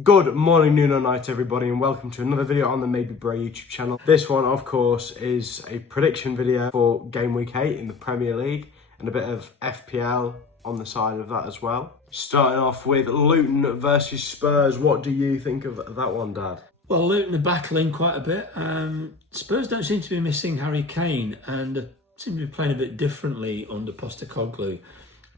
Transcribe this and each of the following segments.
Good morning, noon or night everybody, and welcome to another video on the Maybe Bro YouTube channel. This one, of course, is a prediction video for Game Week 8 in the Premier League and a bit of FPL on the side of that as well. Starting off with Luton versus Spurs. What do you think of that one, Dad? Well, Luton are battling quite a bit. Spurs don't seem to be missing Harry Kane and seem to be playing a bit differently under Postecoglou.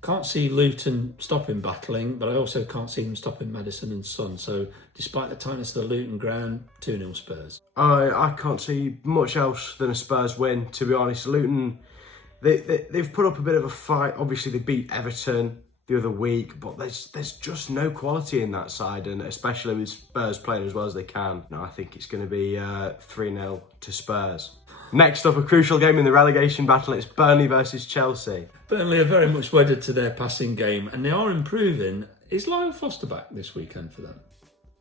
Can't see Luton stopping battling, but I also can't see them stopping Maddison and Son. So, despite the tightness of the Luton ground, 2-0 Spurs. I can't see much else than a Spurs win, to be honest. Luton, they've put up a bit of a fight. Obviously, they beat Everton the other week, but there's just no quality in that side, and especially with Spurs playing as well as they can. No, I think it's going to be 3-0 to Spurs. Next up, a crucial game in the relegation battle. It's Burnley versus Chelsea. Burnley are very much wedded to their passing game, and they are improving. Is Lyle Foster back this weekend for them?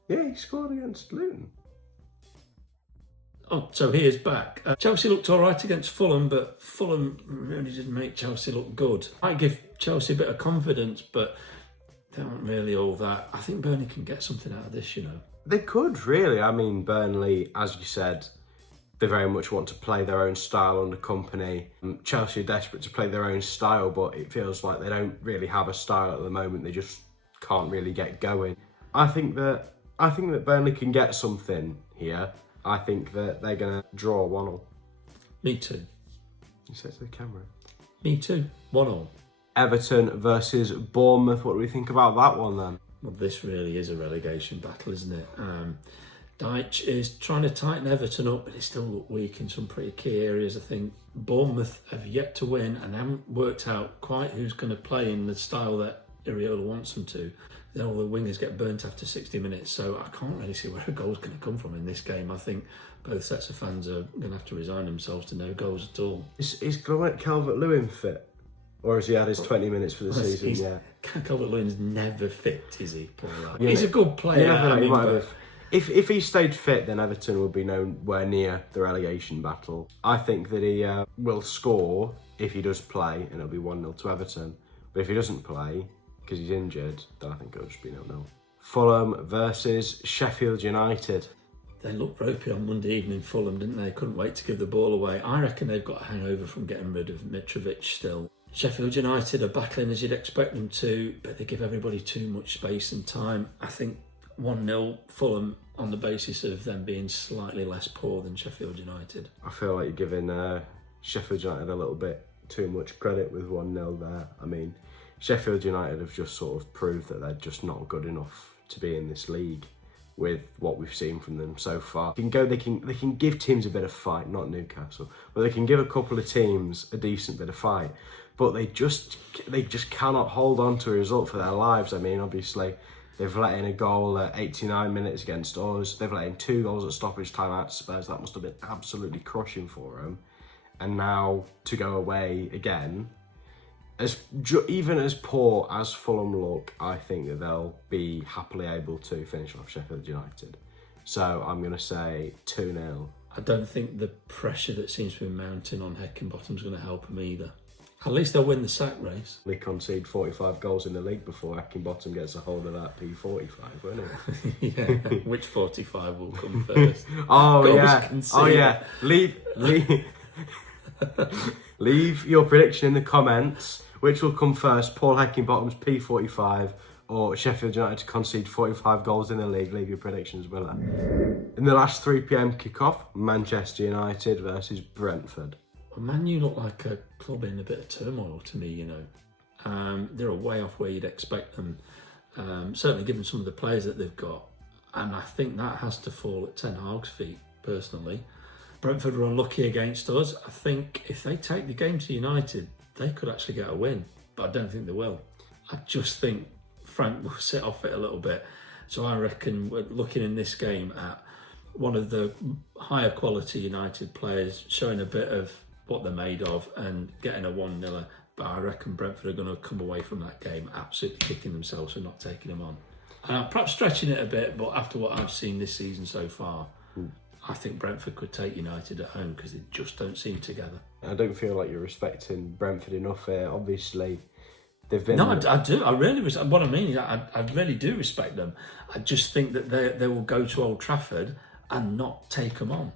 Yeah, he scored against Luton. Oh, so he is back. Chelsea looked all right against Fulham, but Fulham really didn't make Chelsea look good. Might give Chelsea a bit of confidence, but they aren't really all that. I think Burnley can get something out of this, you know. They could, really. I mean, Burnley, as you said, they very much want to play their own style under company. Chelsea are desperate to play their own style, but it feels like they don't really have a style at the moment. They just can't really get going. I think that Burnley can get something here. I think that they're going to draw 1-1. Me too. You said to the camera. Me too. 1-1. Everton versus Bournemouth. What do we think about that one then? Well, this really is a relegation battle, isn't it? Dyche is trying to tighten Everton up, but they still look weak in some pretty key areas. I think Bournemouth have yet to win and haven't worked out quite who's going to play in the style that Iraola wants them to. Then all the wingers get burnt after 60 minutes, so I can't really see where a goal's going to come from in this game. I think both sets of fans are going to have to resign themselves to no goals at all. Is Calvert-Lewin fit? Or has he had his 20 minutes for the season? Yeah. Calvert-Lewin's never fit, is he? Poor lad. Yeah, he's a good player. If he stayed fit, then Everton would be nowhere near the relegation battle. I think that he will score if he does play, and it'll be 1-0 to Everton. But if he doesn't play, because he's injured, then I think it'll just be 0-0. Fulham versus Sheffield United. They looked ropey on Monday evening, Fulham, didn't they? Couldn't wait to give the ball away. I reckon they've got a hangover from getting rid of Mitrovic still. Sheffield United are battling as you'd expect them to, but they give everybody too much space and time. I think 1-0 Fulham on the basis of them being slightly less poor than Sheffield United. I feel like you're giving Sheffield United a little bit too much credit with 1-0 there. I mean, Sheffield United have just sort of proved that they're just not good enough to be in this league with what we've seen from them so far. They can give teams a bit of fight, not Newcastle, but they can give a couple of teams a decent bit of fight. But they just cannot hold on to a result for their lives. I mean, obviously, they've let in a goal at 89 minutes against us. They've let in 2 goals at stoppage time out to Spurs. That must have been absolutely crushing for them. And now to go away again, even as poor as Fulham look, I think that they'll be happily able to finish off Sheffield United. So I'm going to say 2-0. I don't think the pressure that seems to be mounting on Heckingbottom's going to help them either. At least they'll win the sack race. They concede 45 goals in the league before Heckingbottom gets a hold of that P45, won't it? Yeah, which 45 will come first? Leave your prediction in the comments. Which will come first, Paul Heckingbottom's P45 or Sheffield United to concede 45 goals in the league? Leave your predictions below. In the last 3 PM kickoff, Manchester United versus Brentford. Well, Man U look like a club in a bit of turmoil to me, you know. They're a way off where you'd expect them, certainly given some of the players that they've got. And I think that has to fall at Ten Hag's feet, personally. Brentford were unlucky against us. I think if they take the game to United, they could actually get a win, but I don't think they will. I just think Frank will sit off it a little bit. So I reckon we're looking in this game at one of the higher quality United players showing a bit of what they're made of and getting a 1-0. But I reckon Brentford are going to come away from that game absolutely kicking themselves for not taking them on. And I'm perhaps stretching it a bit, but after what I've seen this season so far, I think Brentford could take United at home because they just don't seem together. I don't feel like you're respecting Brentford enough here. Obviously, They've been. No, I do. I really what I mean is I really do respect them. I just think that they will go to Old Trafford and not take them on.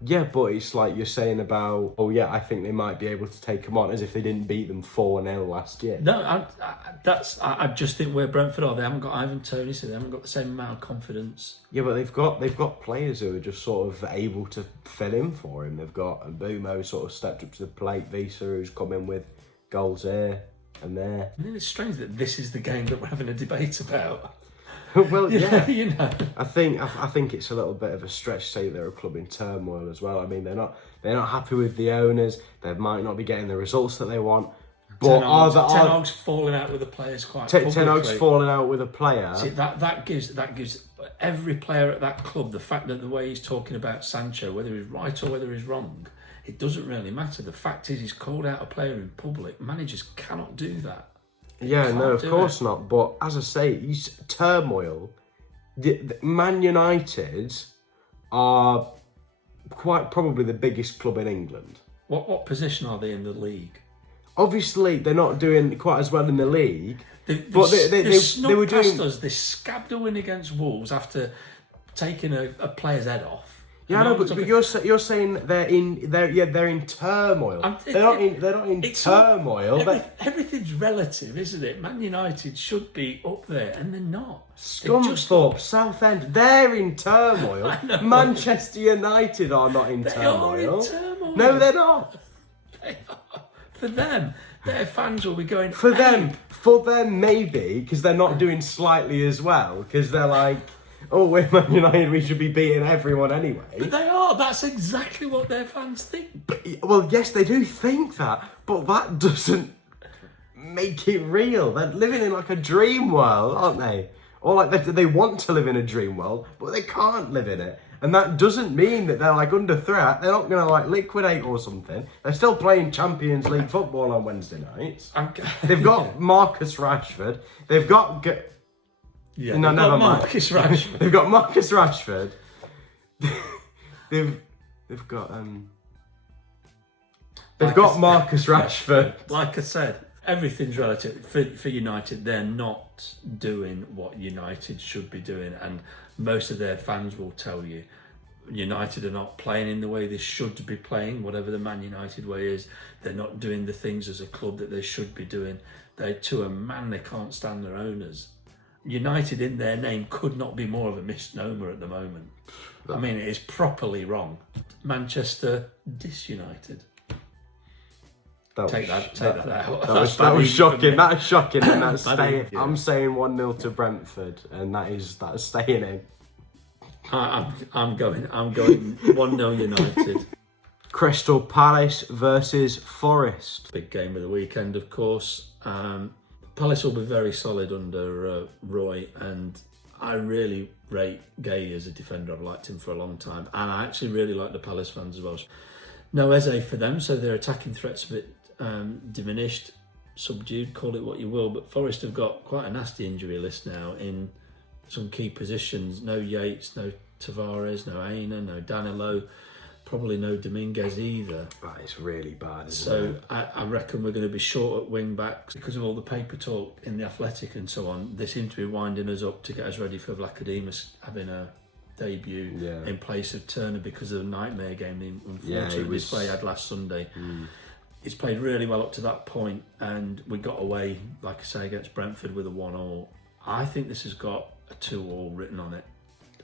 Yeah, but it's like you're saying about, oh yeah, I think they might be able to take them on, as if they didn't beat them 4-0 last year. No, I just think where Brentford are, they haven't got Ivan Toney, so they haven't got the same amount of confidence. Yeah, but they've got players who are just sort of able to fill in for him. They've got Mbumo sort of stepped up to the plate, Visa who's come in with goals here and there. I mean, it's strange that this is the game that we're having a debate about. Well, yeah, you know. I think it's a little bit of a stretch to say they're a club in turmoil as well. I mean, they're not happy with the owners. They might not be getting the results that they want. But Ten Hag's falling out with the players quite publicly. Ten Hag's falling out with a player. See, that gives every player at that club the fact that the way he's talking about Sancho, whether he's right or whether he's wrong, it doesn't really matter. The fact is, he's called out a player in public. Managers cannot do that. Yeah, no, of course not. But as I say, turmoil. Man United are quite probably the biggest club in England. What position are they in the league? Obviously, they're not doing quite as well in the league. They were doing. They scabbed a win against Wolves after taking a player's head off. Yeah, no, but you're saying they're in turmoil. They're not in turmoil. Everything's relative, isn't it? Man United should be up there, and they're not. Scunthorpe, Southend, they're in turmoil. Manchester United are not in turmoil. They are in turmoil. No, they're not. They are. For them, their fans will be going. For them, maybe, because they're not doing slightly as well, because they're like, oh, we're Man United, we should be beating everyone anyway. But they are. That's exactly what their fans think. Well, yes, they do think that, but that doesn't make it real. They're living in like a dream world, aren't they? Or like they want to live in a dream world, but they can't live in it. And that doesn't mean that they're like under threat. They're not going to like liquidate or something. They're still playing Champions League football on Wednesday nights. They've got Marcus Rashford. They've got... Yeah, no, never mind. Marcus Rashford. They've got Marcus Rashford. They've got Marcus Rashford. Like I said, everything's relative. For United, they're not doing what United should be doing, and most of their fans will tell you United are not playing in the way they should be playing, whatever the Man United way is. They're not doing the things as a club that they should be doing. They, to a man, they can't stand their owners. United in their name could not be more of a misnomer at the moment. I mean, it is properly wrong. Manchester disunited. Take that out. That was shocking. That's shocking, and that's staying. Yeah. I'm saying 1-0 to Brentford, and that's staying in. I'm going 1-0 United. Crystal Palace versus Forest. Big game of the weekend, of course. Palace will be very solid under Roy, and I really rate Gay as a defender. I've liked him for a long time, and I actually really like the Palace fans as well. No Eze for them, so their attacking threat's a bit diminished, subdued, call it what you will, but Forest have got quite a nasty injury list now in some key positions. No Yates, no Tavares, no Aina, no Danilo, probably no Dominguez either. That is really bad, isn't so it? I reckon we're going to be short at wing backs because of all the paper talk in the Athletic and so on. They seem to be winding us up to get us ready for Vlachodimos having a debut in place of Turner because of the nightmare game, the unfortunate display he had last Sunday. He's played really well up to that point, and we got away, like I say, against Brentford with a 1-1. I think this has got a 2-2 written on it.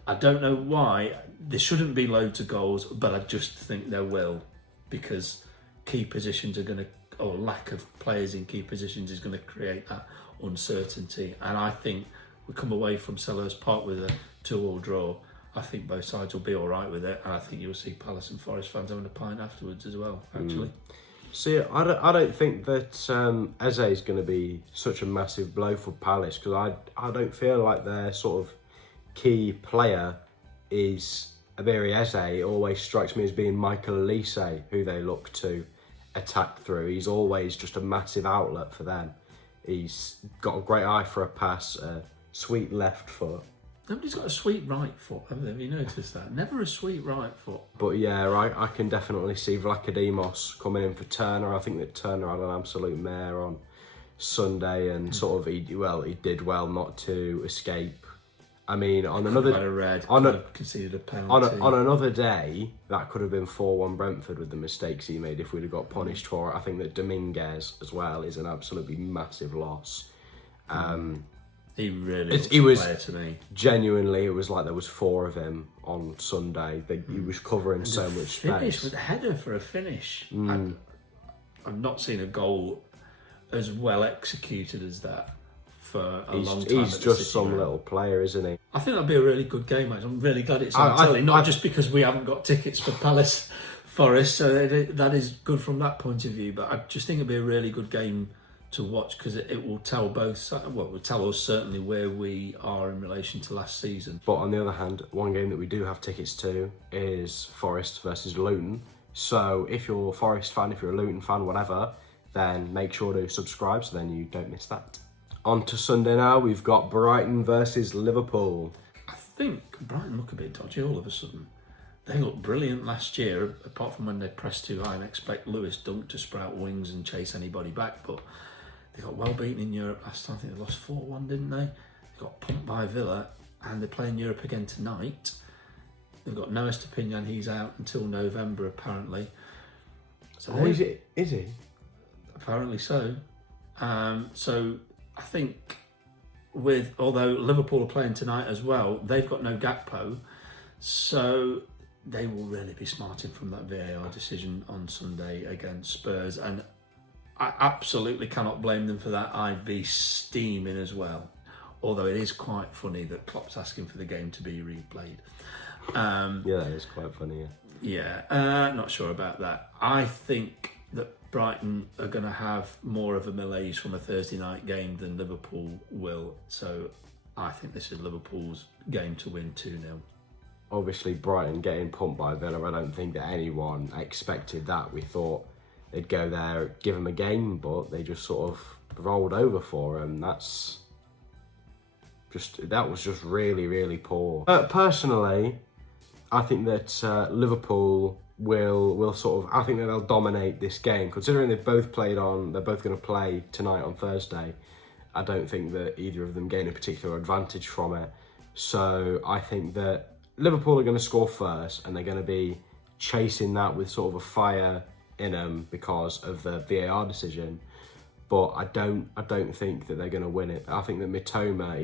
I don't know why. There shouldn't be loads of goals, but I just think there will, because key positions are going to, or lack of players in key positions is going to create that uncertainty. And I think we come away from Selhurst Park with a 2-2 draw. I think both sides will be all right with it, and I think you'll see Palace and Forest fans having a pint afterwards as well, actually. See, I don't think that Eze is going to be such a massive blow for Palace, because I don't feel like their sort of key player is Abiri Eze. It always strikes me as being Michael Elise, who they look to attack through. He's always just a massive outlet for them. He's got a great eye for a pass, a sweet left foot. Nobody's got a sweet right foot, have you noticed that? Never a sweet right foot. But yeah, I can definitely see Vlachodimos coming in for Turner. I think that Turner had an absolute mare on Sunday and sort of he did well not to escape. I mean, on another Had a red, conceded a penalty. on another day, that could have been 4-1 Brentford with the mistakes he made if we'd have got punished for it. I think that Dominguez as well is an absolutely massive loss. He really was a player to me. Genuinely, it was like there was 4 of him on Sunday. He was covering so much space. Finish with a header for a finish. I've not seen a goal as well executed as that for a long time. He's just some little player, isn't he? I think that'll be a really good game, mate. I'm really glad it's on telly, not just because we haven't got tickets for Palace Forest, so that is good from that point of view. But I just think it'll be a really good game to watch because it will tell it will tell us certainly where we are in relation to last season. But on the other hand, one game that we do have tickets to is Forest versus Luton. So if you're a Forest fan, if you're a Luton fan, whatever, then make sure to subscribe so then you don't miss that. On to Sunday now, we've got Brighton versus Liverpool. I think Brighton look a bit dodgy all of a sudden. They looked brilliant last year, apart from when they pressed too high and expect Lewis Dunk to sprout wings and chase anybody back. But they got well beaten in Europe last time. I think they lost 4-1, didn't they? They got pumped by Villa, and they're playing Europe again tonight. They've got Noah Stepinian, he's out until November apparently. So is he? Apparently so. So I think although Liverpool are playing tonight as well, they've got no Gakpo, so they will really be smarting from that VAR decision on Sunday against Spurs, and I absolutely cannot blame them for that. I'd be steaming as well, although it is quite funny that Klopp's asking for the game to be replayed. Yeah, that is quite funny, Yeah, not sure about that. I think that Brighton are going to have more of a malaise from a Thursday night game than Liverpool will. So I think this is Liverpool's game to win 2-0. Obviously, Brighton getting pumped by Villa, I don't think that anyone expected that. We thought they'd go there, give them a game, but they just sort of rolled over for them. That was just really, really poor. Personally, I think that Liverpool will sort of, I think that they'll dominate this game. Considering they're both going to play tonight on Thursday, I don't think that either of them gain a particular advantage from it. So I think that Liverpool are going to score first, and they're going to be chasing that with sort of a fire in them because of the VAR decision. But I don't think that they're going to win it. I think that Mitoma,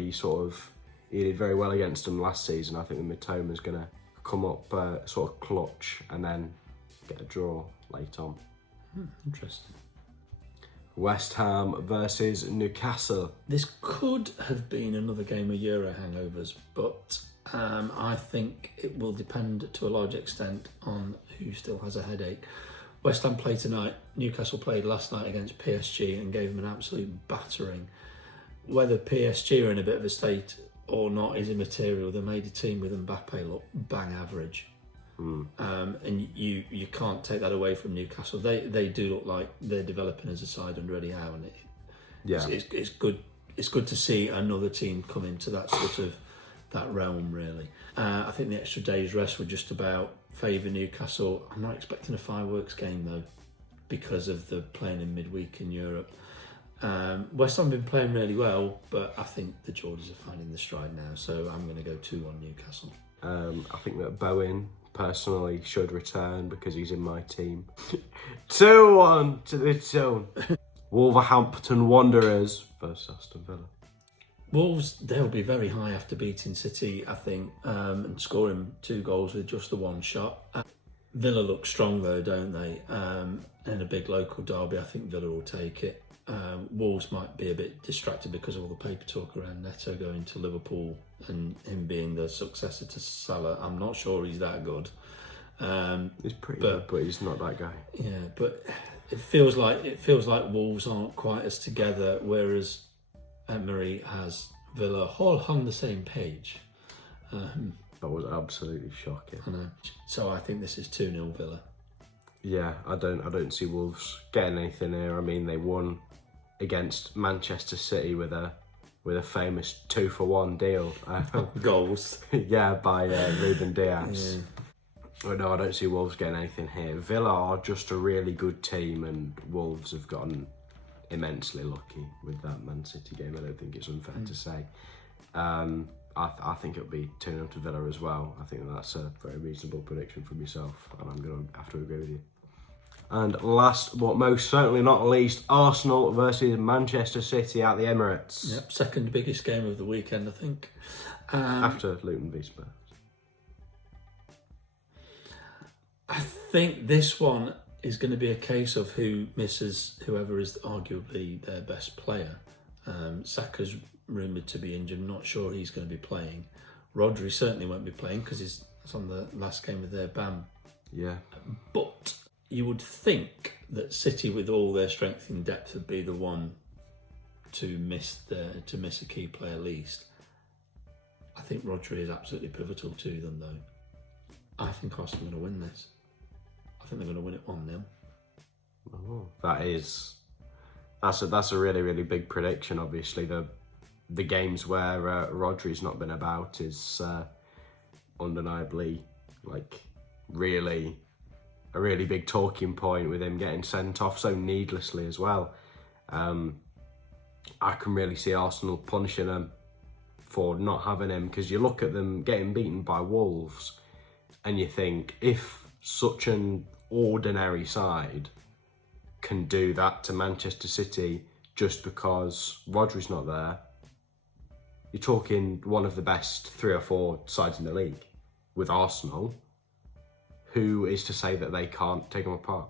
he did very well against them last season. I think that Mitoma's going to come up sort of clutch and then get a draw late on. Interesting. West Ham versus Newcastle. This could have been another game of Euro hangovers, but I think it will depend to a large extent on who still has a headache. West Ham play tonight. Newcastle played last night against PSG and gave them an absolute battering. Whether PSG are in a bit of a state or not is immaterial. They made a team with Mbappe look bang average. And you can't take that away from Newcastle. They do look like they're developing as a side under Eddie Howe, and it's good. It's good to see another team come into that sort of that realm. Really, I think the extra day's rest would just about favour Newcastle. I'm not expecting a fireworks game though, because of the playing in midweek in Europe. West Ham have been playing really well, but I think the Geordies are finding the stride now, so I'm going to go 2-1 Newcastle. I think that Bowen personally should return because he's in my team. 2-1 to the zone. Wolverhampton Wanderers versus Aston Villa. Wolves, they'll be very high after beating City, I think, and scoring 2 goals with just the one shot. Villa look strong though, don't they? In a big local derby, I think Villa will take it. Wolves might be a bit distracted because of all the paper talk around Neto going to Liverpool and him being the successor to Salah. I'm not sure he's that good. He's pretty good, but he's not that guy. Yeah, but it feels like Wolves aren't quite as together, whereas Emery has Villa all on the same page. That was absolutely shocking. I know. So I think this is 2-0 Villa. Yeah, I don't see Wolves getting anything here. I mean, they won against Manchester City with a famous 2-for-1 deal. Goals. Yeah, by Ruben Diaz. Yeah. But no, I don't see Wolves getting anything here. Villa are just a really good team, and Wolves have gotten immensely lucky with that Man City game. I don't think it's unfair to say. I think it'll be 2-0 to Villa as well. I think that's a very reasonable prediction from yourself, and I'm going to have to agree with you. And last but most certainly not least, Arsenal versus Manchester City at the Emirates. Yep, second biggest game of the weekend, I think. After Luton v Spurs. I think this one is going to be a case of who misses whoever is arguably their best player. Saka's rumoured to be injured. I'm not sure he's going to be playing. Rodri certainly won't be playing because he's on the last game of their ban. Yeah. But you would think that City, with all their strength and depth, would be the one to miss a key player least. I think Rodri is absolutely pivotal to them, though. I think Arsenal are going to win this. I think they're going to win it 1-0. Oh, that's a really, really big prediction. Obviously, the games where Rodri's not been about is undeniably a really big talking point, with him getting sent off so needlessly as well. I can really see Arsenal punishing them for not having him, because you look at them getting beaten by Wolves and you think, if such an ordinary side can do that to Manchester City just because Rodri's not there, you're talking one of the best 3 or 4 sides in the league with Arsenal. Who is to say that they can't take them apart?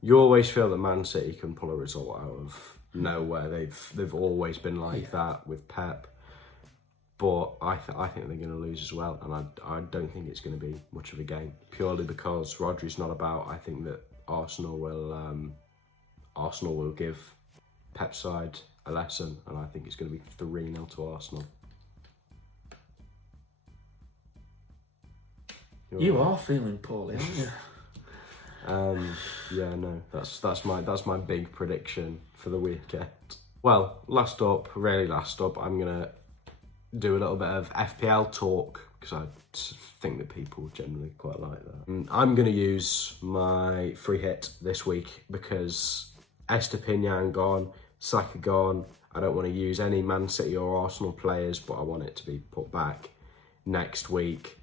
You always feel that Man City can pull a result out of nowhere. They've always been like that with Pep. But I think they're going to lose as well, and I don't think it's going to be much of a game, purely because Rodri's not about. I think that Arsenal will give Pep's side a lesson, and I think it's going to be 3-0 to Arsenal. You are feeling poorly, aren't you? Yeah, no, that's my big prediction for the weekend. Well, last up, I'm gonna do a little bit of FPL talk, because I think that people generally quite like that. I'm gonna use my free hit this week because Estepinian gone, Saka gone. I don't want to use any Man City or Arsenal players, but I want it to be put back next week,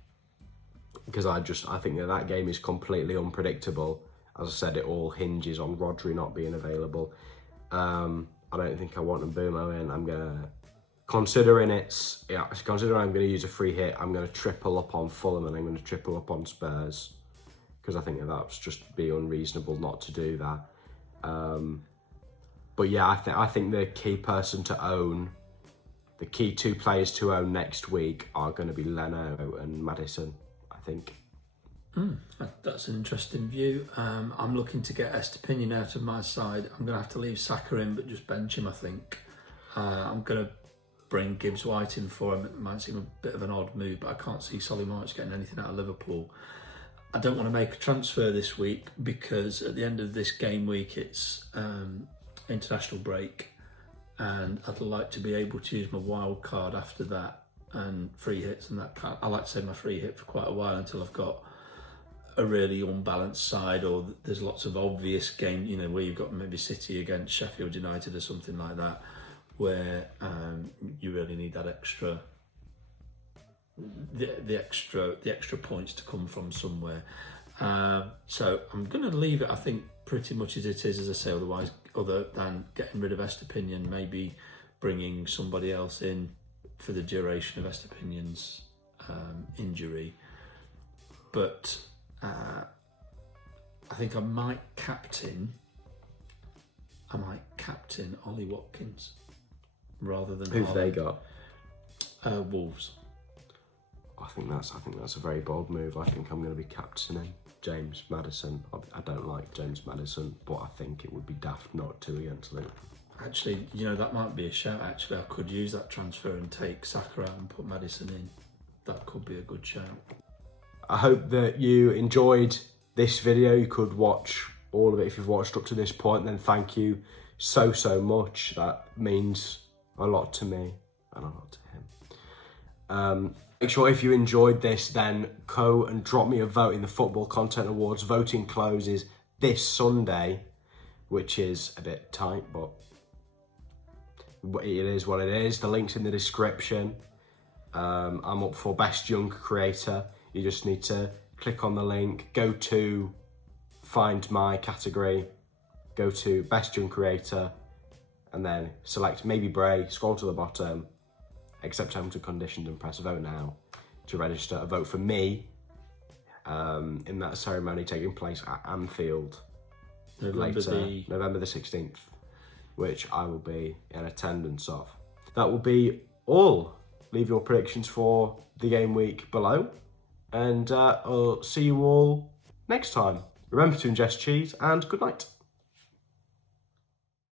because I think that game is completely unpredictable. As I said, it all hinges on Rodri not being available. I don't think I want Mbumo in. Considering I'm going to use a free hit, I'm going to triple up on Fulham and I'm going to triple up on Spurs, because I think that's just be unreasonable not to do that. But yeah, I think the key person to own, the key 2 players to own next week are going to be Leno and Maddison, I think. That's an interesting view. I'm looking to get Estepinian out of my side. I'm going to have to leave Saka in, but just bench him, I think. I'm going to bring Gibbs White in for him. It might seem a bit of an odd move, but I can't see Solly March getting anything out of Liverpool. I don't want to make a transfer this week because at the end of this game week it's international break, and I'd like to be able to use my wild card after that and free hits and that kind. I like to save my free hit for quite a while until I've got a really unbalanced side, or there's lots of obvious game, where you've got maybe City against Sheffield United or something like that, where you really need that extra, the extra points to come from somewhere. So I'm going to leave it, I think, pretty much as it is, as I say. Otherwise, other than getting rid of Estepinian, maybe bringing somebody else in for the duration of Estepinian's injury. But I think I might captain Ollie Watkins rather than Who've they got? Wolves. I think that's a very bold move. I think I'm going to be captaining James Maddison. I don't like James Maddison, but I think it would be daft not to against Luton. Actually, that might be a shout. Actually, I could use that transfer and take Saka out and put Maddison in. That could be a good shout. I hope that you enjoyed this video. You could watch all of it. If you've watched up to this point, then thank you so much. That means a lot to me and a lot to him. Make sure if you enjoyed this, then go and drop me a vote in the Football Content Awards. Voting closes this Sunday. which is a bit tight, but it is what it is. The link's in the description. I'm up for Best Young Creator. You just need to click on the link, go to find my category, go to Best Young Creator, and then select maybe Bray, scroll to the bottom, accept terms and conditions, and press vote now to register a vote for me in that ceremony taking place at Anfield November the 16th, which I will be in attendance of. That will be all. Leave your predictions for the game week below, and I'll see you all next time. Remember to ingest cheese, and good night.